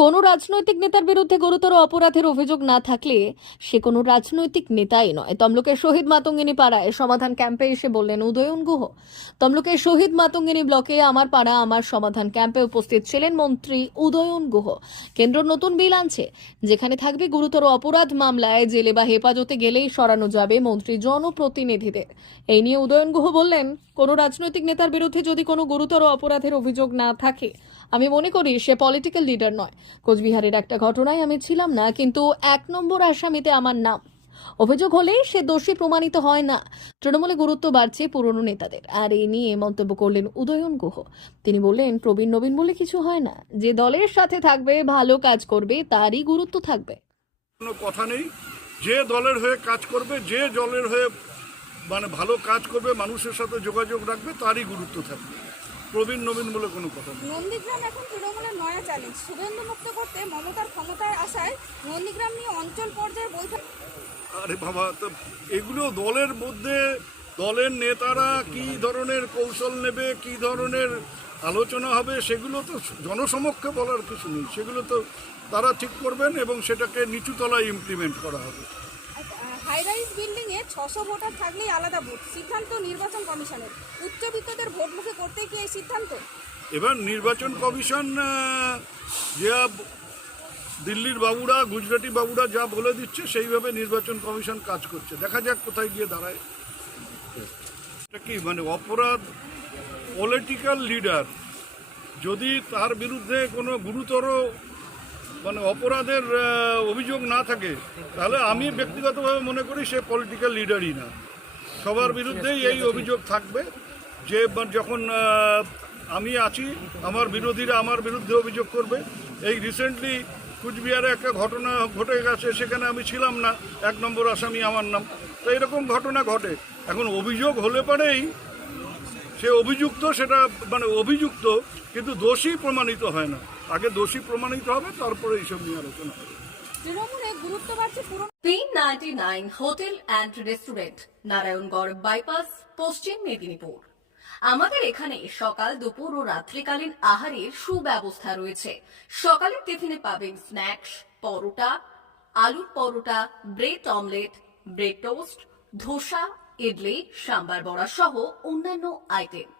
কোনো রাজনৈতিক নেতার বিরুদ্ধে গুরুতর অপরাধের অভিযোগ না থাকলে সে কোনো রাজনৈতিক নেতাই নয়। তমলুকের শহীদ মাতঙ্গিনী পাড়ায় সমাধান ক্যাম্পে এসে বললেন উদয়ন গুহ। তমলুকের শহীদ মাতঙ্গিনী ব্লকে আমার পাড়া, আমার সমাধান ক্যাম্পে উপস্থিত ছিলেন মন্ত্রী উদয়ন গুহ। কেন্দ্র নতুন বিল আনছে, যেখানে থাকবে গুরুতর অপরাধ মামলায় জেলে বা হেফাজতে গেলেই সরানো যাবে মন্ত্রী জনপ্রতিনিধিদের। এই নিয়ে উদয়ন গুহ বললেন, কোনো রাজনৈতিক নেতার বিরুদ্ধে যদি কোনো গুরুতর অপরাধের অভিযোগ না থাকে, আমি মনে করি সে পলিটিক্যাল লিডার নয়। কোচবিহারের একটা ঘটনায় আমি ছিলাম না, কিন্তু এক নম্বর আসামিতে আমার নাম। অভিযোগ হলেই সে দোষী প্রমাণিত হয় না। তৃণমূলে গুরুত্ব বাড়ছে পুরনো নেতাদের। আর এই নিয়ে মন্তব্য করলেন উদয়ন গুহ। তিনি বললেন, প্রবীণ নবীন বলে কিছু হয় না। যে দলের সাথে থাকবে, ভালো কাজ করবে, তারই গুরুত্ব থাকবে। কোনো কথা নেই। যে দলের হয়ে কাজ করবে, যে দলের হয়ে মানে ভালো কাজ করবে, মানুষের সাথে যোগাযোগ রাখবে, তারই গুরুত্ব থাকবে। প্রবীণ নবীন বলে কোনো কথা নেই। নন্দীগ্রাম এখন তৃণমূলের নয়া চ্যালেঞ্জ। শুভেন্দু মুক্ত করতে মমতার ক্ষমতায় আসায় নন্দীগ্রাম নিয়ে অঞ্চল পর্যায়ে বৈঠক। আরে বাবা তো এগুলো দলের মধ্যে দলের নেতারা কি ধরনের কৌশল নেবে কি ধরনের আলোচনা হবে সেগুলো তো জনসমক্ষে বলার কিছু নেই। সেগুলো তো তারা ঠিক করবেন এবং সেটাকে নিচুতলায় ইমপ্লিমেন্ট করা হবে। হাইরাইজ বিল্ডিং এ ছশো ভোটার থাকলেই আলাদা বুথ সিদ্ধান্ত নির্বাচন কমিশনের। উচ্চবিত্তদের ভোটমুখে করতে কি এই সিদ্ধান্ত? এবার নির্বাচন কমিশন যা দিল্লির বাবুরা, গুজরাটি বাবুরা যা বলে দিচ্ছে, সেইভাবে নির্বাচন কমিশন কাজ করছে। দেখা যাক কোথায় গিয়ে দাঁড়ায়। এটা কি মানে অপরাধ পলিটিক্যাল লিডার যদি তার বিরুদ্ধে কোনো গুরুতর মানে অপরাধের অভিযোগ না থাকে, তাহলে আমি ব্যক্তিগতভাবে মনে করি সে পলিটিক্যাল লিডারই না। সবার বিরুদ্ধেই এই অভিযোগ থাকবে যে যখন আমি আছি, আমার বিরোধীরা আমার বিরুদ্ধে অভিযোগ করবে। এই রিসেন্টলি কুচবিহারে একটা ঘটনা ঘটে গেছে, সেখানে আমি ছিলাম না, এক নম্বর আসামি আমার নাম। তো এরকম ঘটনা ঘটে। এখন অভিযোগ হলে পরেই সে অভিযুক্ত, সেটা মানে অভিযুক্ত কিন্তু দোষী প্রমাণিত হয় না। আগে দোষী প্রমাণিত হবে, তারপরে এইসব নিয়ে আলোচনা হবে। Nine, hotel and restaurant, Narayangarh bypass, Paschim Medinipur. আমাদের এখানে সকাল, দুপুর ও রাত্রিকালীন আহারের সুব্যবস্থা রয়েছে। সকালের টিফিনে পাবেন স্ন্যাক্স, পরোটা, আলুর paratha, bread omelette, bread toast, dosa, idli, sambar vada সহ অন্যান্য আইটেম।